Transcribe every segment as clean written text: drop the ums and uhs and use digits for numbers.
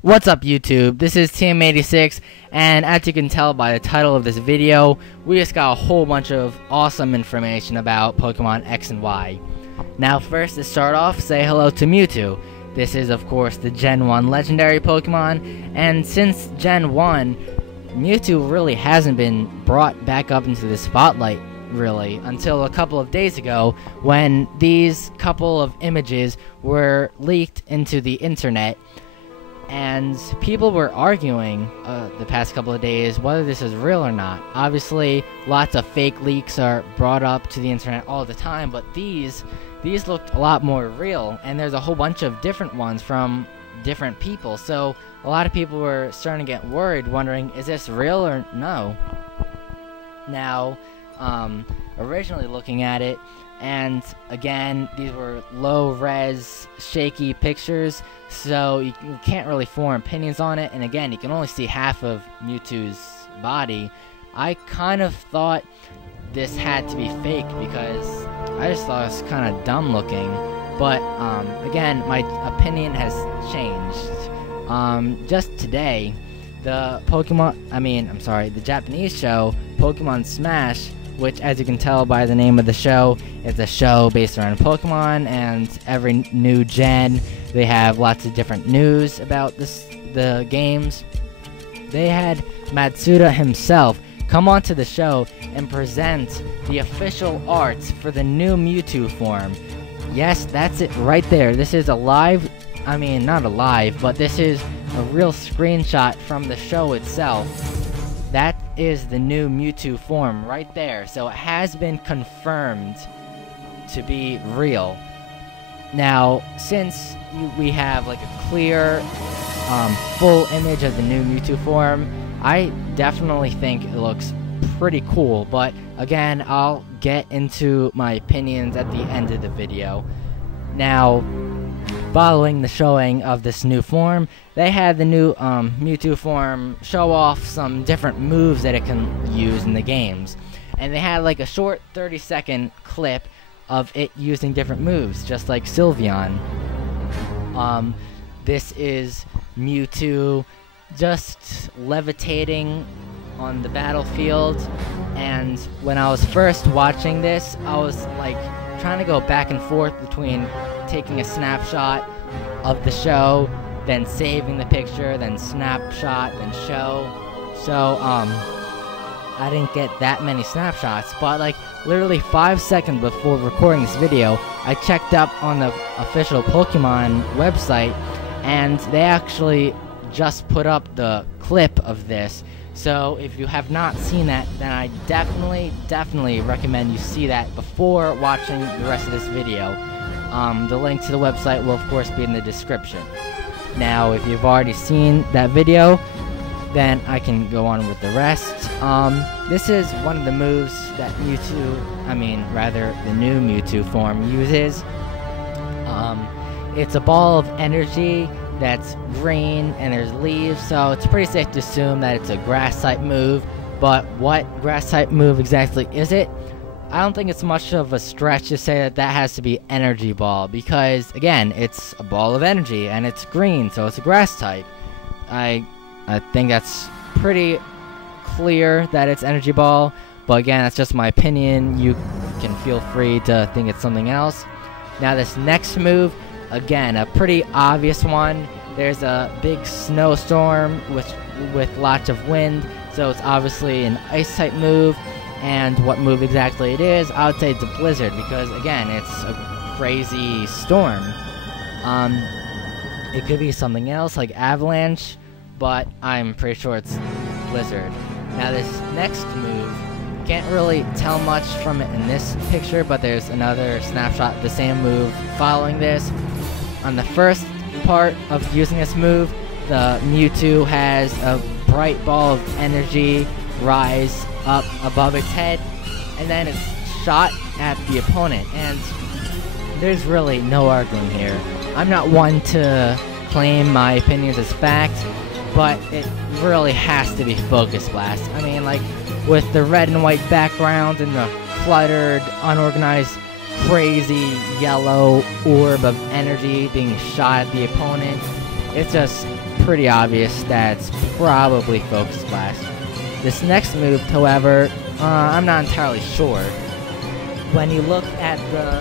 What's up, YouTube? This is TM86, and as you can tell by the title of this video, we just got a whole bunch of awesome information about Pokemon X and Y. Now first, to start off, say hello to Mewtwo. This is of course the Gen 1 legendary Pokemon, and since Gen 1, Mewtwo really hasn't been brought back up into the spotlight really until a couple of days ago when these couple of images were leaked into the internet. And people were arguing the past couple of days whether this is real or not. Obviously, lots of fake leaks are brought up to the internet all the time, but these looked a lot more real, and there's a whole bunch of different ones from different people. So a lot of people were starting to get worried, wondering, is this real or no? Now, originally looking at it, and again, these were low-res, shaky pictures, so you can't really form opinions on it, and again, you can only see half of Mewtwo's body. I kind of thought this had to be fake because I just thought it was kind of dumb looking, but again, my opinion has changed. Just today, the Japanese show, Pokemon Smash, which, as you can tell by the name of the show, is a show based around Pokemon, and every new gen, they have lots of different news about the games. They had Matsuda himself come onto the show and present the official art for the new Mewtwo form. Yes, that's it right there. This is a live, not a live, but this is a real screenshot from the show itself. That is the new Mewtwo form right there, so it has been confirmed to be real. Now, since we have like a clear, full image of the new Mewtwo form, I definitely think it looks pretty cool, but again, I'll get into my opinions at the end of the video. Now, following the showing of this new form, they had the new Mewtwo form show off some different moves that it can use in the games. And they had like a short 30-second clip of it using different moves, just like Sylveon. This is Mewtwo just levitating on the battlefield, and when I was first watching this, I was like trying to go back and forth between taking a snapshot of the show, then saving the picture, then snapshot, then show. So I didn't get that many snapshots, but like literally 5 seconds before recording this video, I checked up on the official Pokemon website, and they actually just put up the clip of this. So if you have not seen that, then I definitely recommend you see that before watching the rest of this video. The link to the website will of course be in the description. Now, if you've already seen that video, then I can go on with the rest. This is one of the moves that the new Mewtwo form uses. It's a ball of energy that's green, and there's leaves, so it's pretty safe to assume that it's a grass type move. But what grass type move exactly is it? I don't think it's much of a stretch to say that that has to be Energy Ball, because again, it's a ball of energy and it's green, so it's a grass type. I think that's pretty clear that it's Energy Ball, but again, that's just my opinion. You can feel free to think it's something else. Now this next move, again, a pretty obvious one. There's a big snowstorm with lots of wind, so it's obviously an ice type move. And what move exactly it is, I would say it's a Blizzard, because again, it's a crazy storm. It could be something else like Avalanche, but I'm pretty sure it's Blizzard. Now this next move, can't really tell much from it in this picture, but there's another snapshot of the same move following this. On the first part of using this move, the Mewtwo has a bright ball of energy rise up above its head, and then it's shot at the opponent, and there's really no arguing here. I'm not one to claim my opinions as fact, but it really has to be Focus Blast. Like, with the red and white background and the cluttered, unorganized, crazy yellow orb of energy being shot at the opponent, it's just pretty obvious that's probably Focus Blast. This next move, however, I'm not entirely sure. When you look at the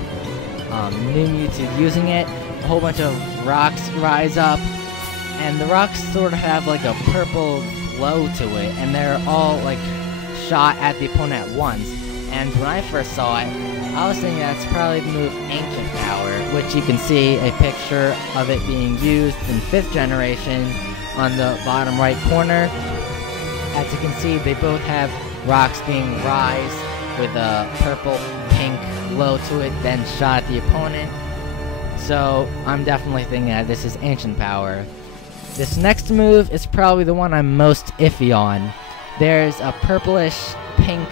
new Mewtwo using it, a whole bunch of rocks rise up, and the rocks sort of have like a purple glow to it, and they're all like shot at the opponent at once. And when I first saw it, I was thinking that's probably the move Ancient Power, which you can see a picture of it being used in 5th generation on the bottom right corner. As you can see, they both have rocks being rise with a purple pink glow to it, then shot at the opponent. So I'm definitely thinking that this is Ancient Power. This next move is probably the one I'm most iffy on. There's a purplish pink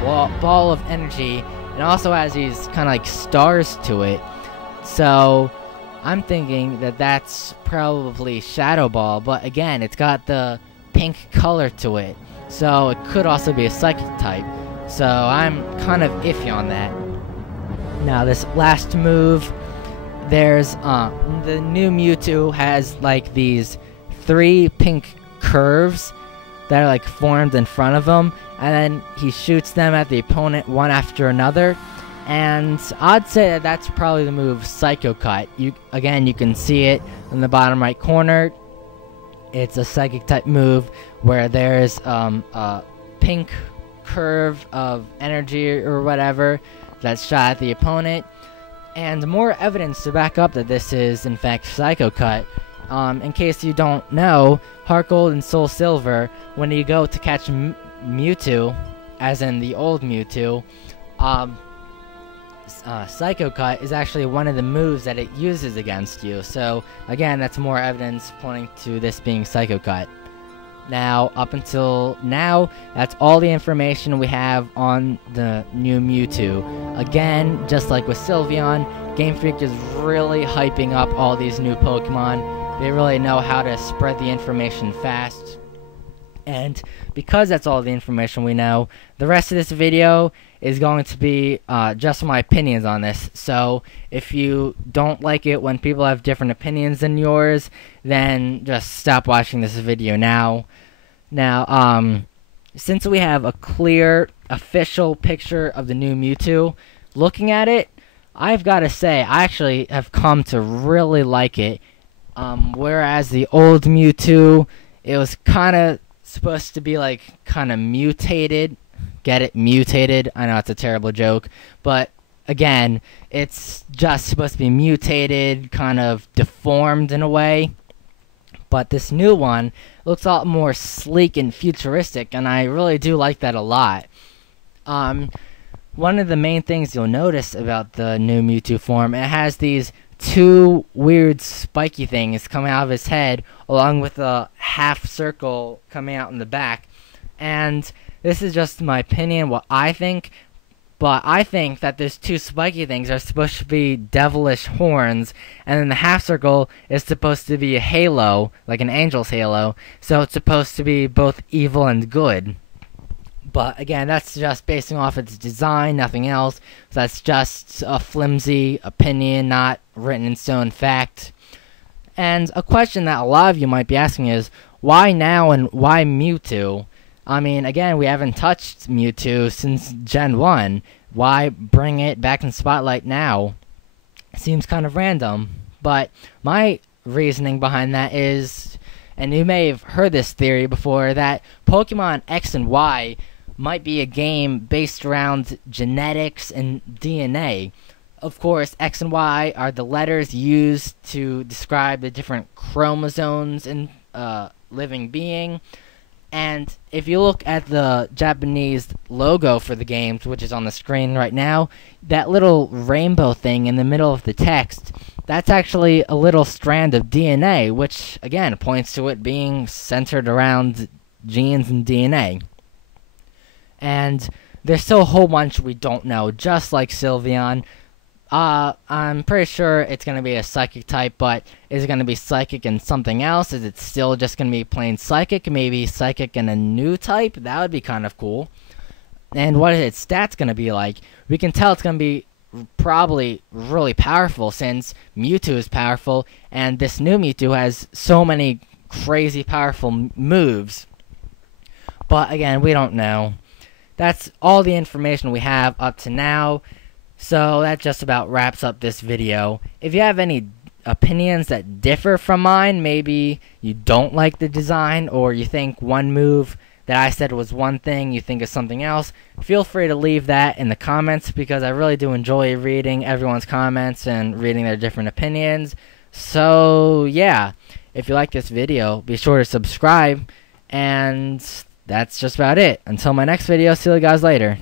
ball of energy, and also has these kind of like stars to it. So I'm thinking that that's probably Shadow Ball, but again, it's got the pink color to it, so it could also be a Psychic type. So I'm kind of iffy on that. Now this last move, there's the new Mewtwo has like these 3 pink curves that are like formed in front of him, and then he shoots them at the opponent one after another. And I'd say that that's probably the move Psycho Cut. You can see it in the bottom right corner. It's a Psychic type move where there's a pink curve of energy or whatever that's shot at the opponent. And more evidence to back up that this is in fact Psycho Cut. In case you don't know, Heart Gold and Soul Silver, when you go to catch Mewtwo, as in the old Mewtwo, Psycho Cut is actually one of the moves that it uses against you. So again, that's more evidence pointing to this being Psycho Cut. Now, up until now, that's all the information we have on the new Mewtwo. Again, just like with Sylveon, Game Freak is really hyping up all these new Pokemon. They really know how to spread the information fast. And because that's all the information we know, the rest of this video is going to be just my opinions on this. So if you don't like it when people have different opinions than yours, then just stop watching this video now. Now, since we have a clear, official picture of the new Mewtwo, looking at it, I've got to say, I actually have come to really like it. Whereas the old Mewtwo, it was kind of supposed to be like kind of mutated. Get it? Mutated. I know it's a terrible joke, but again, it's just supposed to be mutated, kind of deformed in a way. But this new one looks a lot more sleek and futuristic, and I really do like that a lot. One of the main things you'll notice about the new Mewtwo form, it has these 2 weird spiky things coming out of his head, along with a half circle coming out in the back. And this is just my opinion, what I think, but I think that those 2 spiky things are supposed to be devilish horns, and then the half circle is supposed to be a halo, like an angel's halo, so it's supposed to be both evil and good. But again, that's just basing off its design, nothing else. So that's just a flimsy opinion, not written in stone fact. And a question that a lot of you might be asking is, why now and why Mewtwo? I mean, again, we haven't touched Mewtwo since Gen 1. Why bring it back in Spotlight now? Seems kind of random. But my reasoning behind that is, and you may have heard this theory before, that Pokemon X and Y might be a game based around genetics and DNA. Of course, X and Y are the letters used to describe the different chromosomes in a living being. And if you look at the Japanese logo for the games, which is on the screen right now, that little rainbow thing in the middle of the text, that's actually a little strand of DNA, which, again, points to it being centered around genes and DNA. And there's still a whole bunch we don't know, just like Sylveon. I'm pretty sure it's going to be a Psychic type, but is it going to be Psychic and something else? Is it still just going to be plain Psychic? Maybe Psychic and a new type? That would be kind of cool. And what is its stats going to be like? We can tell it's going to be probably really powerful, since Mewtwo is powerful, and this new Mewtwo has so many crazy powerful moves. But again, we don't know. That's all the information we have up to now. So that just about wraps up this video. If you have any opinions that differ from mine, maybe you don't like the design, or you think one move that I said was one thing, you think is something else, feel free to leave that in the comments, because I really do enjoy reading everyone's comments and reading their different opinions. So yeah, if you like this video, be sure to subscribe, and that's just about it. Until my next video, see you guys later.